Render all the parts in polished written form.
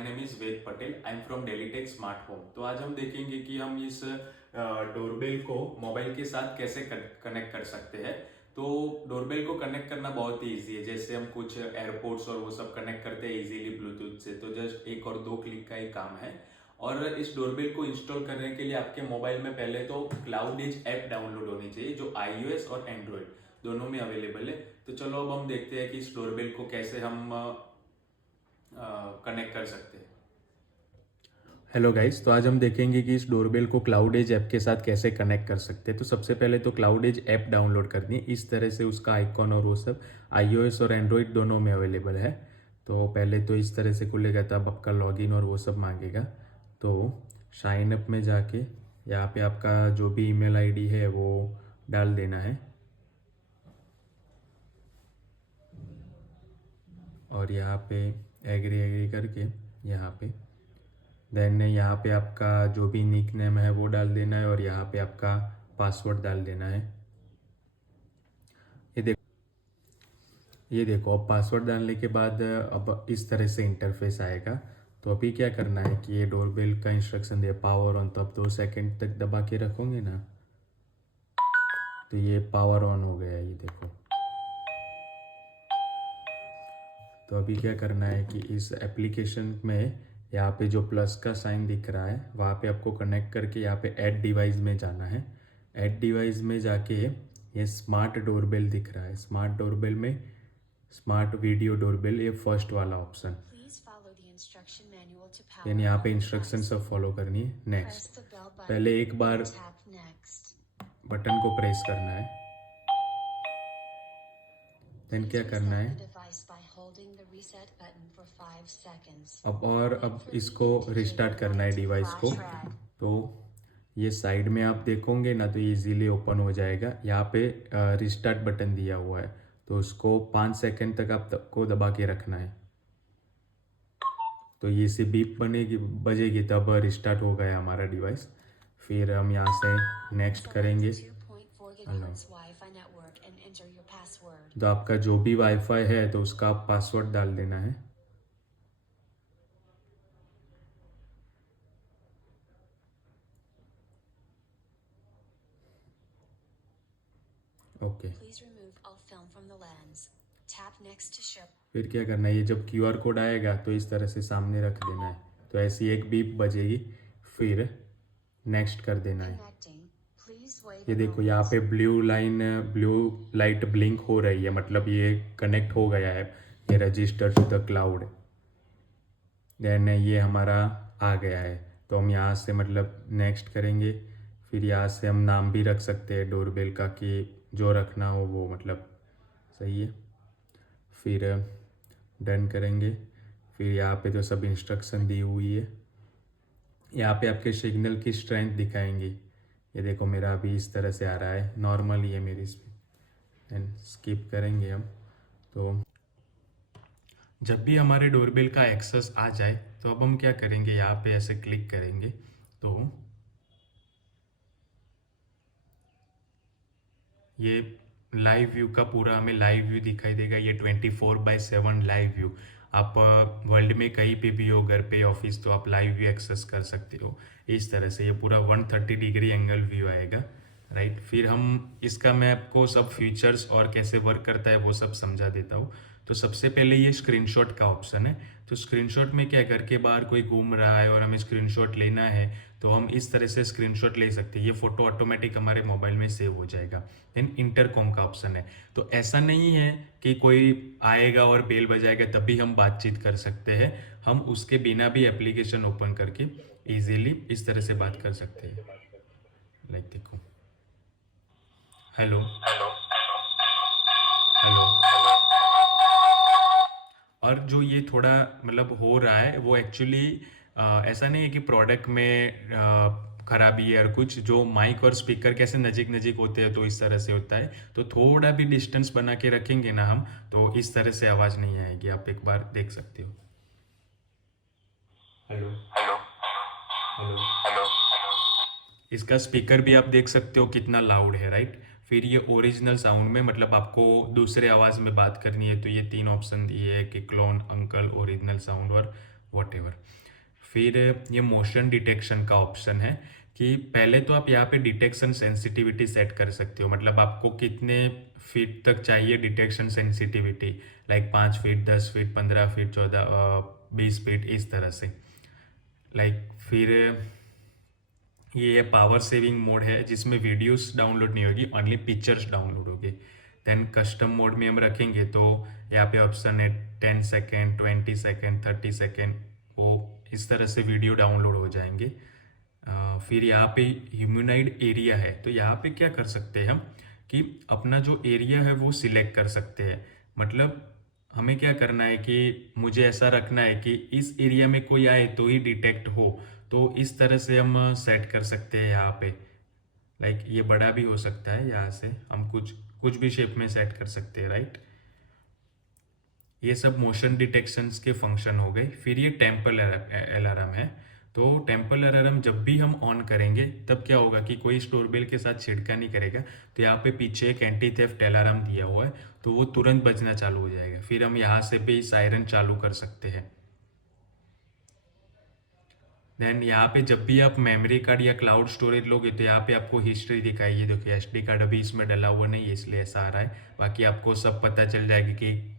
Name is Ved Patel. I am from daily tech smart home. तो आज हम देखेंगे कि हम इस डोरबेल को मोबाइल के साथ कैसे कनेक्ट कर सकते हैं। तो डोरबेल को कनेक्ट करना बहुत ही ईजी है। जैसे हम कुछ एयरपोर्ट्स और वो सब कनेक्ट करते हैं इजीली ब्लूटूथ से, तो जस्ट एक और दो क्लिक का ही काम है। और इस डोरबेल को इंस्टॉल करने के लिए आपके मोबाइल में पहले तो क्लाउड एज ऐप डाउनलोड होनी चाहिए, जो iOS और एंड्रॉयड दोनों में अवेलेबल है। तो चलो अब हम देखते हैं कि इस डोरबेल को कैसे हम कनेक्ट कर सकते हैं। हेलो गाइस, तो आज हम देखेंगे कि इस डोरबेल को क्लाउड एज ऐप के साथ कैसे कनेक्ट कर सकते हैं। तो सबसे पहले तो क्लाउड एज ऐप डाउनलोड करनी है। इस तरह से उसका आइकॉन और वो सब iOS और एंड्रॉयड दोनों में अवेलेबल है। तो पहले तो इस तरह से खुलेगा, तब आपका लॉगिन और वो सब मांगेगा। तो साइन अप में जाके यहाँ पे आपका जो भी ईमेल आईडी है वो डाल देना है, और यहाँ पे एग्री एग्री करके यहाँ पे देन यहाँ पे आपका जो भी निक नेम है वो डाल देना है, और यहाँ पे आपका पासवर्ड डाल देना है। ये देखो अब पासवर्ड डालने के बाद अब इस तरह से इंटरफेस आएगा। तो अभी क्या करना है कि ये डोरबेल का इंस्ट्रक्शन दे पावर ऑन, तो आप 2 सेकंड तक दबा के रखोगे ना, तो ये पावर ऑन हो गया है, ये देखो। तो अभी क्या करना है कि इस एप्लीकेशन में यहाँ पे जो प्लस का साइन दिख रहा है वहाँ पे आपको कनेक्ट करके यहाँ पे ऐड डिवाइस में जाना है। ऐड डिवाइस में जाके ये स्मार्ट डोरबेल दिख रहा है, स्मार्ट डोरबेल में स्मार्ट वीडियो डोरबेल, ये फर्स्ट वाला ऑप्शन। यानी यहाँ पे इंस्ट्रक्शन सब फॉलो करनी है। नेक्स्ट, पहले एक बार बटन को प्रेस करना है, देन क्या करना है अब इसको रिस्टार्ट करना है डिवाइस को। तो ये साइड में आप देखोगे ना, तो ये इजीली ओपन हो जाएगा। यहाँ पे रिस्टार्ट बटन दिया हुआ है, तो उसको 5 सेकंड तक आपको दबा के रखना है। तो ये से बीप बजेगी तब रिस्टार्ट हो गया हमारा डिवाइस। फिर हम यहाँ से नेक्स्ट करेंगे। तो आपका जो भी वाईफाई है तो उसका आप पासवर्ड डाल देना है। ओके, फिर क्या करना है, ये जब क्यूआर कोड आएगा तो इस तरह से सामने रख देना है। तो ऐसी एक बीप बजेगी, फिर नेक्स्ट कर देना है। ये देखो यहाँ पे ब्लू लाइट ब्लिंक हो रही है, मतलब ये कनेक्ट हो गया है, ये register to the cloud. Then ये हमारा आ गया है। तो हम यहाँ से मतलब नेक्स्ट करेंगे। फिर यहाँ से हम नाम भी रख सकते हैं डोरबेल का, कि जो रखना हो वो, मतलब सही है। फिर डन करेंगे। फिर यहाँ पे तो सब इंस्ट्रक्शन दी हुई है। यहाँ पे आपके सिग्नल की स्ट्रेंथ दिखाएंगी। ये देखो मेरा अभी इस तरह से आ रहा है, नॉर्मल ही है मेरी इसमें। देन स्किप करेंगे हम। तो जब भी हमारे डोरबेल का एक्सेस आ जाए तो अब हम क्या करेंगे, यहाँ पे ऐसे क्लिक करेंगे। तो ये लाइव व्यू का पूरा हमें लाइव व्यू दिखाई देगा। ये 24/7 लाइव व्यू। आप वर्ल्ड में कहीं पे भी हो, घर पे, ऑफिस, तो आप लाइव व्यू एक्सेस कर सकते हो। इस तरह से ये पूरा 130 डिग्री एंगल व्यू आएगा, राइट। फिर हम इसका मैं आपको सब फीचर्स और कैसे वर्क करता है वो सब समझा देता हूँ। तो सबसे पहले ये स्क्रीनशॉट का ऑप्शन है। तो स्क्रीनशॉट में क्या, घर के बाहर कोई घूम रहा है और हमें स्क्रीनशॉट लेना है, तो हम इस तरह से स्क्रीनशॉट ले सकते हैं। ये फोटो ऑटोमेटिक हमारे मोबाइल में सेव हो जाएगा। देन इंटरकॉम का ऑप्शन है। तो ऐसा नहीं है कि कोई आएगा और बेल बजाएगा तभी हम बातचीत कर सकते हैं। हम उसके बिना भी एप्लीकेशन ओपन करके इजीली इस तरह से बात कर सकते हैं। लाइक देखो, हेलो हेलो हेलो। और जो ये थोड़ा मतलब हो रहा है वो एक्चुअली ऐसा नहीं है कि प्रोडक्ट में खराबी है और कुछ, जो माइक और स्पीकर कैसे नजीक नजीक होते हैं तो इस तरह से होता है। तो थोड़ा भी डिस्टेंस बना के रखेंगे ना हम, तो इस तरह से आवाज़ नहीं आएगी। आप एक बार देख सकते हो। Hello hello hello hello. इसका स्पीकर भी आप देख सकते हो कितना लाउड है, राइट। फिर ये ओरिजिनल साउंड में, मतलब आपको दूसरे आवाज़ में बात करनी है तो ये 3 ऑप्शन दिए है कि क्लोन, अंकल, ओरिजिनल साउंड और वॉटेवर। फिर ये मोशन डिटेक्शन का ऑप्शन है कि पहले तो आप यहाँ पे डिटेक्शन सेंसिटिविटी सेट कर सकते हो, मतलब आपको कितने फीट तक चाहिए detection sensitivity, like 5 feet, 10 feet, 15 feet, 14, 20 feet, इस तरह से। लाइक फिर ये पावर सेविंग मोड है जिसमें वीडियोस डाउनलोड नहीं होगी, ओनली पिक्चर्स डाउनलोड होगी। देन कस्टम मोड में हम रखेंगे तो यहाँ पे ऑप्शन है 10 सेकेंड, 20 सेकेंड, 30 सेकेंड, वो इस तरह से वीडियो डाउनलोड हो जाएंगे। फिर यहाँ पे ह्यूमनॉइड एरिया है, तो यहाँ पे क्या कर सकते हैं हम कि अपना जो एरिया है वो सिलेक्ट कर सकते हैं। मतलब हमें क्या करना है कि मुझे ऐसा रखना है कि इस एरिया में कोई आए तो ही डिटेक्ट हो, तो इस तरह से हम सेट कर सकते हैं यहाँ पे। लाइक ये बड़ा भी हो सकता है, यहाँ से हम कुछ कुछ भी शेप में सेट कर सकते हैं, राइट। ये सब मोशन डिटेक्शंस के फंक्शन हो गए। फिर ये टेम्पल अलार्म है, तो टेम्पल अलार्म जब भी हम ऑन करेंगे तब क्या होगा कि कोई स्टोरबेल के साथ छिड़का नहीं करेगा, तो यहाँ पे पीछे एक एंटी थेफ्ट अलार्म दिया हुआ है, तो वो तुरंत बजना चालू हो जाएगा। फिर हम यहाँ से भी सायरन चालू कर सकते हैं। देन यहाँ पे जब भी आप मेमोरी कार्ड या क्लाउड स्टोरेज लोगे तो यहाँ पे आपको हिस्ट्री दिखाई, ये देखिए एसडी कार्ड अभी इसमें डला हुआ नहीं है इसलिए ऐसा आ रहा है, बाकी आपको सब पता चल जाएगा कि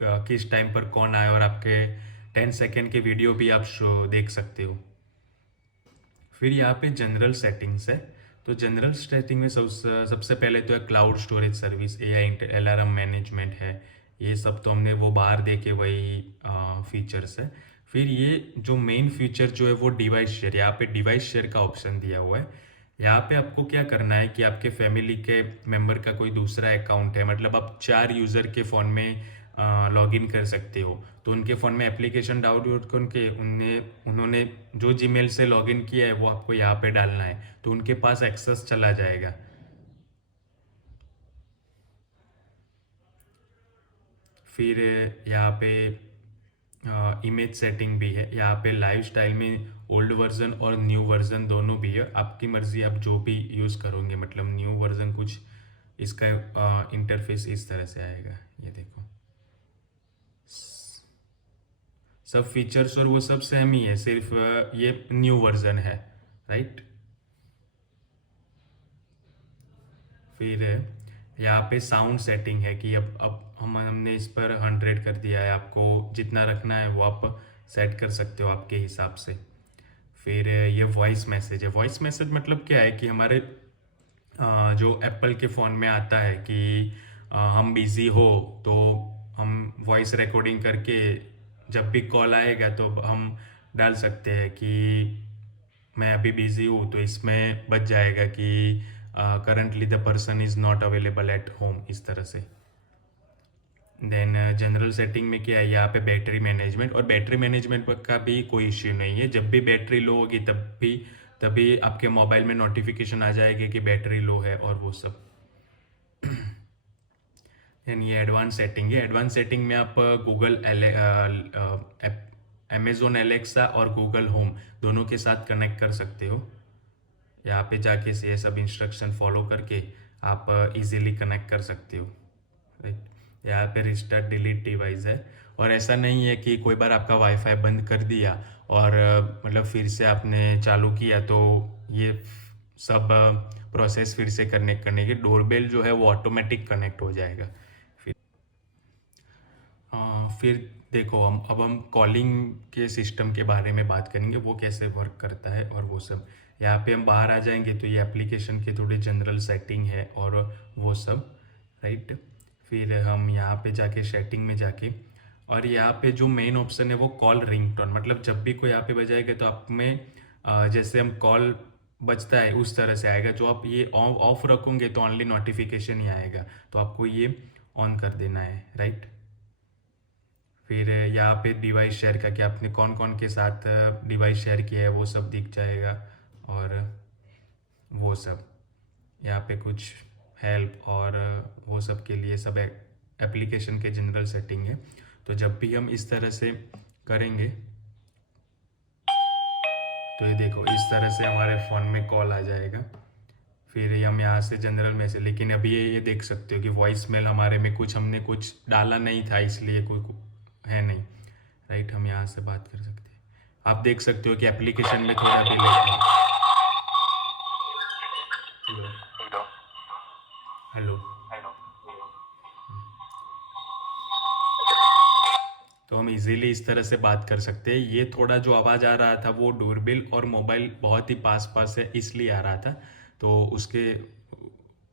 किस टाइम पर कौन आया, और आपके 10 सेकेंड के वीडियो भी आप देख सकते हो। फिर यहाँ पे जनरल सेटिंग्स है, तो जनरल सेटिंग में सबसे पहले तो है cloud storage service, AI alarm management है, ये सब तो हमने वो बाहर देखे वही फीचर्स है। फिर ये जो मेन फीचर जो है वो डिवाइस शेयर, यहाँ पे डिवाइस शेयर का ऑप्शन दिया हुआ है। यहाँ पे आपको क्या करना है कि आपके फैमिली के मेंबर का कोई दूसरा अकाउंट है, मतलब आप 4 यूज़र के फ़ोन में लॉगिन कर सकते हो, तो उनके फ़ोन में एप्लीकेशन डाउनलोड करके उन्होंने जो जीमेल से लॉगिन किया है वो आपको यहाँ पे डालना है, तो उनके पास एक्सेस चला जाएगा। फिर यहाँ पे इमेज सेटिंग भी है, यहाँ पे लाइफ स्टाइल में ओल्ड वर्जन और न्यू वर्जन दोनों भी है, आपकी मर्जी, आप जो भी यूज़ करोगे। मतलब न्यू वर्जन कुछ इसका इंटरफेस इस तरह से आएगा, ये देखो सब फीचर्स और वो सब सेम ही है, सिर्फ ये न्यू वर्जन है, राइट। फिर यहाँ पे साउंड सेटिंग है कि अब हमने इस पर 100 कर दिया है, आपको जितना रखना है वो आप सेट कर सकते हो आपके हिसाब से। फिर ये वॉइस मैसेज है, वॉइस मैसेज मतलब क्या है कि हमारे जो एप्पल के फ़ोन में आता है कि हम बिज़ी हो तो हम वॉइस रिकॉर्डिंग करके जब भी कॉल आएगा तो हम डाल सकते हैं कि मैं अभी बिज़ी हूँ, तो इसमें बच जाएगा कि currently the person is not available at home, इस तरह से। देन जनरल सेटिंग में क्या है, यहाँ पे बैटरी मैनेजमेंट, और बैटरी मैनेजमेंट का भी कोई इश्यू नहीं है, जब भी बैटरी लो होगी तभी आपके मोबाइल में नोटिफिकेशन आ जाएगी कि बैटरी लो है और वो सब। देन ये एडवांस सेटिंग है, एडवांस सेटिंग में आप गूगल अमेजोन एलेक्सा और गूगल होम दोनों के साथ कनेक्ट कर सकते हो। यहाँ पे जाके ये सब इंस्ट्रक्शन फॉलो करके आप इजीली कनेक्ट कर सकते हो, राइट। यहाँ पे रिस्टार्ट डिलीट डिवाइस है, और ऐसा नहीं है कि कोई बार आपका वाईफाई बंद कर दिया और मतलब फिर से आपने चालू किया तो ये सब प्रोसेस फिर से कनेक्ट करने की, डोरबेल जो है वो ऑटोमेटिक कनेक्ट हो जाएगा। फिर देखो अब हम कॉलिंग के सिस्टम के बारे में बात करेंगे, वो कैसे वर्क करता है और वो सब। यहाँ पे हम बाहर आ जाएंगे तो ये एप्लीकेशन की थोड़ी जनरल सेटिंग है और वो सब, राइट। फिर हम यहाँ पे जाके सेटिंग में जाके, और यहाँ पे जो मेन ऑप्शन है वो कॉल रिंगटोन, मतलब जब भी कोई यहाँ पे बजाएगा तो आप में जैसे हम कॉल बजता है उस तरह से आएगा। जो आप ये ऑफ रखोगे तो ओनली नोटिफिकेशन ही आएगा, तो आपको ये ऑन कर देना है, राइट। फिर यहाँ पे डिवाइस शेयर का, कि आपने कौन कौन के साथ डिवाइस शेयर किया है वो सब दिख जाएगा, और वो सब यहाँ पे कुछ हेल्प और वो सब के लिए सब एप्लीकेशन के जनरल सेटिंग है। तो जब भी हम इस तरह से करेंगे तो ये देखो इस तरह से हमारे फ़ोन में कॉल आ जाएगा। फिर हम यहाँ से जनरल में से, लेकिन अभी ये देख सकते हो कि वॉइस मेल हमारे में हमने कुछ डाला नहीं था, इसलिए कोई है नहीं, राइट। हम यहाँ से बात कर सकते हैं। आप देख सकते हो कि एप्लीकेशन में थोड़ा भी लेट है। हेलो, तो हम इजीली इस तरह से बात कर सकते हैं। ये थोड़ा जो आवाज़ आ रहा था वो डोरबेल और मोबाइल बहुत ही पास पास है इसलिए आ रहा था। तो उसके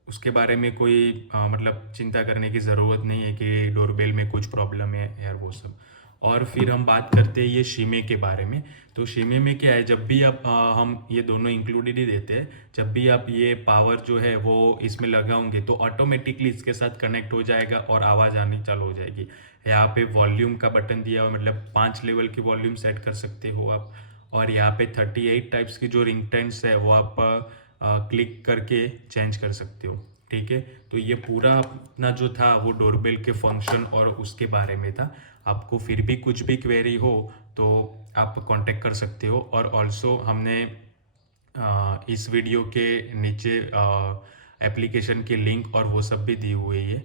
उसके बारे में कोई मतलब चिंता करने की ज़रूरत नहीं है कि डोरबेल में कुछ प्रॉब्लम है यार वो सब। और फिर हम बात करते हैं ये शीमे के बारे में। तो शीमे में क्या है, जब भी आप हम ये दोनों इंक्लूडेड ही देते हैं, जब भी आप ये पावर जो है वो इसमें लगाओगे तो ऑटोमेटिकली इसके साथ कनेक्ट हो जाएगा और आवाज़ आनी चालू हो जाएगी। यहाँ पे वॉल्यूम का बटन दिया हुआ, मतलब 5 लेवल की वॉल्यूम सेट कर सकते हो आप। और यहाँ पे 38 टाइप्स की जो रिंगटोन्स है वो आप क्लिक करके चेंज कर सकते हो। ठीक है, तो ये पूरा अपना जो था वो डोरबेल के फंक्शन और उसके बारे में था। आपको फिर भी कुछ भी क्वेरी हो तो आप कांटेक्ट कर सकते हो। और ऑल्सो हमने इस वीडियो के नीचे एप्लीकेशन की लिंक और वो सब भी दी हुई है।